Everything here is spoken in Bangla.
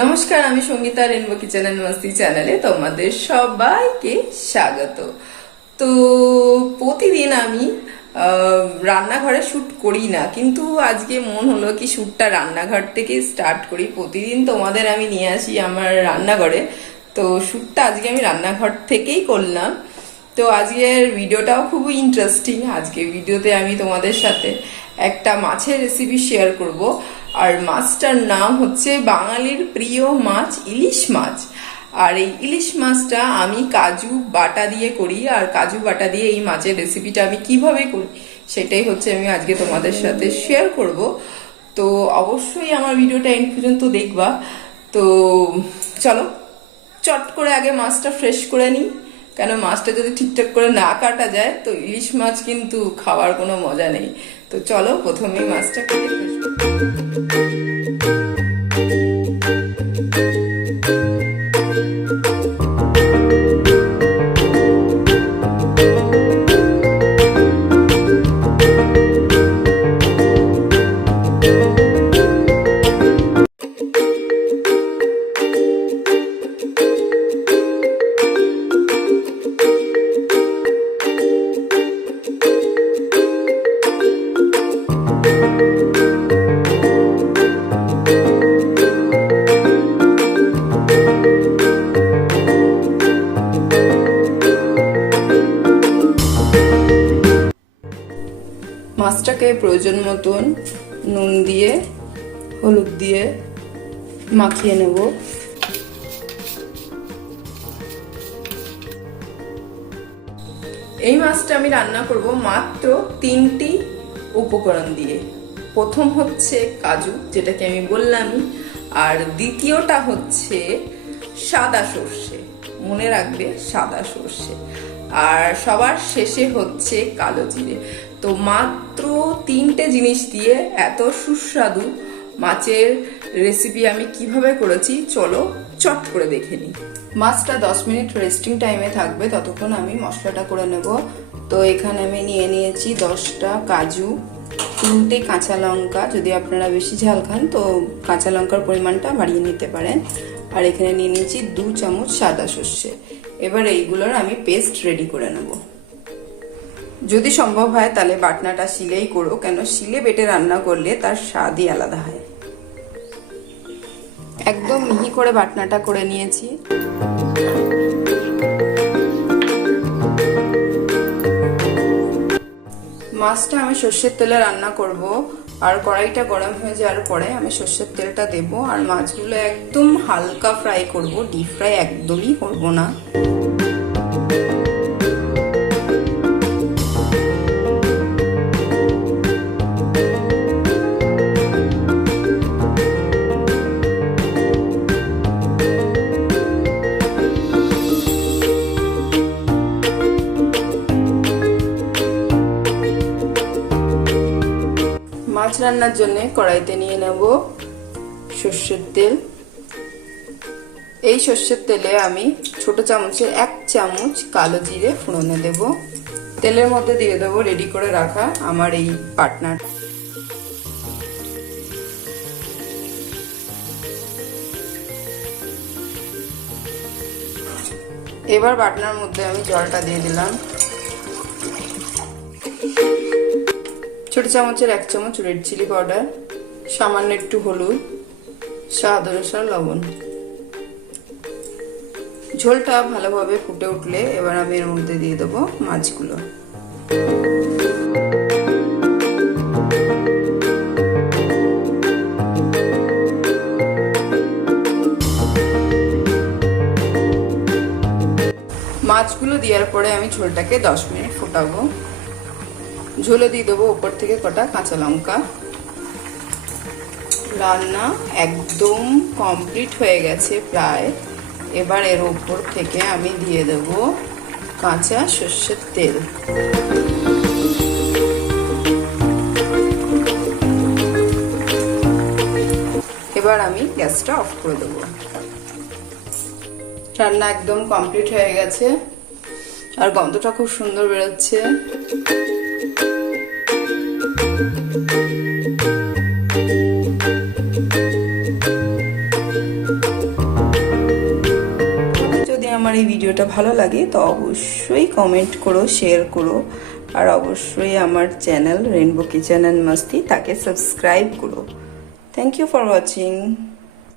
নমস্কার, আমি সঙ্গীতা রেনবো কিচেন এন্ড মাস্তি চ্যানেলে তোমাদের সবাইকে স্বাগত। তো প্রতিদিন আমি রান্নাঘরে শুট করি না, কিন্তু আজকে মন হলো কি শুটটা রান্নাঘর থেকে স্টার্ট করি। প্রতিদিন তোমাদের আমি নিয়ে আসি আমার রান্নাঘরে, তো শুটটা আজকে আমি রান্নাঘর থেকেই করলাম। তো আজকের ভিডিওটাও খুবই ইন্টারেস্টিং। আজকে ভিডিওতে আমি তোমাদের সাথে একটা মাছের রেসিপি শেয়ার করব, আর মাছটার নাম হচ্ছে বাঙালির প্রিয় মাছ ইলিশ মাছ। আর এই ইলিশ মাছটা আমি কাজু বাটা দিয়ে করি, আর কাজু বাটা দিয়ে এই মাছের রেসিপিটা আমি কিভাবে করি সেটাই হচ্ছে আমি আজকে তোমাদের সাথে শেয়ার করব। তো অবশ্যই আমার ভিডিওটা এন্ড পর্যন্ত দেখবা। তো চলো চট করে আগে মাছটা ফ্রেশ করে নিই, কেন মাছটা যদি ঠিকঠাক করে না কাটা যায় তো ইলিশ মাছ কিন্তু খাওয়ার কোনো মজা নেই। তো চলো প্রথমেই মাছটা কেটে ফ্রেশ করি। মাছটাকে প্রয়োজন মতন নুন দিয়ে হলুদ দিয়ে মাখিয়ে নেব। এই মাছটা আমি রান্না করব মাত্র 3টি উপকরণ দিয়ে। প্রথম হচ্ছে কাজু, যেটাকে আমি বললামই, আর দ্বিতীয়টা হচ্ছে সাদা সর্ষে, মনে রাখবে সাদা সর্ষে, আর সবার শেষে হচ্ছে কালো জিরে। তো মাত্র 3টে জিনিস দিয়ে এত সুস্বাদু মাছের রেসিপি আমি কিভাবে করেছি চলো চট করে দেখে নিই। মাছটা 10 মিনিট রেস্টিং টাইমে থাকবে, ততক্ষণ আমি মশলাটা করে নেব। তো এখানে আমি নিয়ে নিয়েছি 10টা কাজু, 3টে কাঁচা লঙ্কা, যদি আপনারা বেশি ঝাল খান তো কাঁচা লঙ্কার পরিমাণটা বাড়িয়ে নিতে পারেন, আর এখানে নিয়ে নিয়েছি 2 চামচ সাদা সর্ষে। এবার এইগুলোর আমি পেস্ট রেডি করে নেব। যদি সম্ভব হয় তাহলে বাটনাটা শিলেই করো, কেন শিলে বেটে রান্না করলে তার স্বাদই আলাদা হয়। একদম মিহি করে বাটনাটা করে নিয়েছি। মাছটা আমি সর্ষের তেলে রান্না করব, আর কড়াইটা গরম হয়ে যাওয়ার পরে আমি সর্ষের তেলটা দেব, আর মাছগুলো একদম হালকা ফ্রাই করব, ডিপ ফ্রাই একদমই করব না। মাছ রান্নার জন্য কড়াইতে নিয়ে নেব সর্ষের তেল। এই সর্ষের তেলে আমি ছোট চামচের 1 চামচ কালো জিরে ফোড়নে দেব। তেলের মধ্যে দিয়ে দেব রেডি করে রাখা আমার এই বাটনাটা। এবার বাটনার মধ্যে আমি জলটা দিয়ে দিলাম। ছোট চামচের 1 চামচ রেড চিলি পাউডার, সামান্য একটু হলুদ, স্বাদ অনুসারে লবণ। ঝোলটা ভালোভাবে ফুটে উঠলে এবার আমি এর মধ্যে দিয়ে দেবো মাছগুলো। মাছগুলো দেওয়ার পরে আমি ঝোলটাকে 10 মিনিট ফোটাবো। ঝোলে দিয়ে দেবো উপর থেকে কটা কাঁচা লঙ্কা। রান্না একদম কমপ্লিট হয়ে গেছে প্রায়। এবার এর উপর থেকে আমি দিয়ে দেব কাঁচা সর্ষের তেল। এবার আমি গ্যাসটা অফ করে দেবো। রান্না একদম কমপ্লিট হয়ে গেছে, আর গন্ধটা খুব সুন্দর বেরোচ্ছে। যদি আমার এই ভিডিওটা ভালো লাগে তো অবশ্যই কমেন্ট করো, শেয়ার করো, আর অবশ্যই আমার চ্যানেল রেনবো কিচেন অ্যান্ড মাস্তি তাকে সাবস্ক্রাইব করো। Thank you for watching.